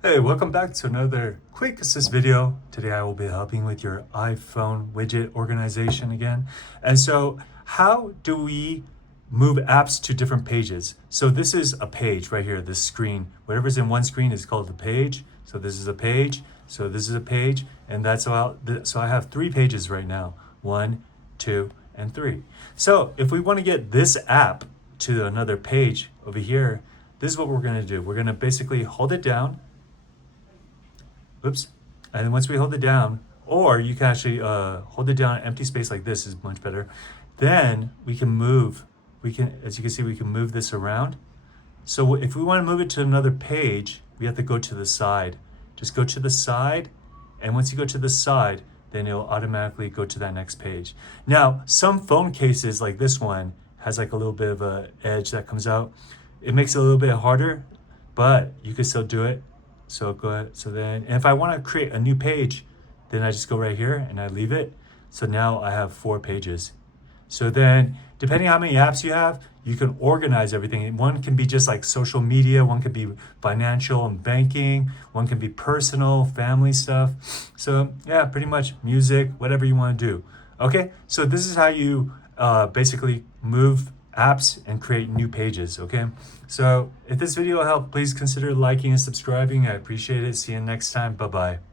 Hey, welcome back to another quick assist video. Today I will be helping with your iPhone widget organization again. And so how do we move apps to different pages? So this is a page right here, this screen. Whatever's in one screen is called the page. So this is a page, so this is a page, and that's how, so I have 3 pages right now. 1, 2, and 3. So if we want to get this app to another page over here, this is what we're gonna do. We're gonna basically hold it down. Oops. And then once we hold it down, or you can actually hold it down, empty space like this is much better. Then we can move, as you can see, we can move this around. So if we want to move it to another page, we have to go to the side. Just go to the side, and once you go to the side, then it'll automatically go to that next page. Now, some phone cases like this one has like a little bit of a edge that comes out. It makes it a little bit harder, but you can still do it. So go ahead. So then, and if I want to create a new page, then I just go right here and I leave it. So now I have 4 pages. So then, depending on how many apps you have, you can organize everything. One can be just like social media, one could be financial and banking, one can be personal, family stuff. So yeah, pretty much music, whatever you want to do. Okay, so this is how you basically move apps and create new pages. Okay, so if this video helped, please consider liking and subscribing. I appreciate it. See you next time. Bye bye.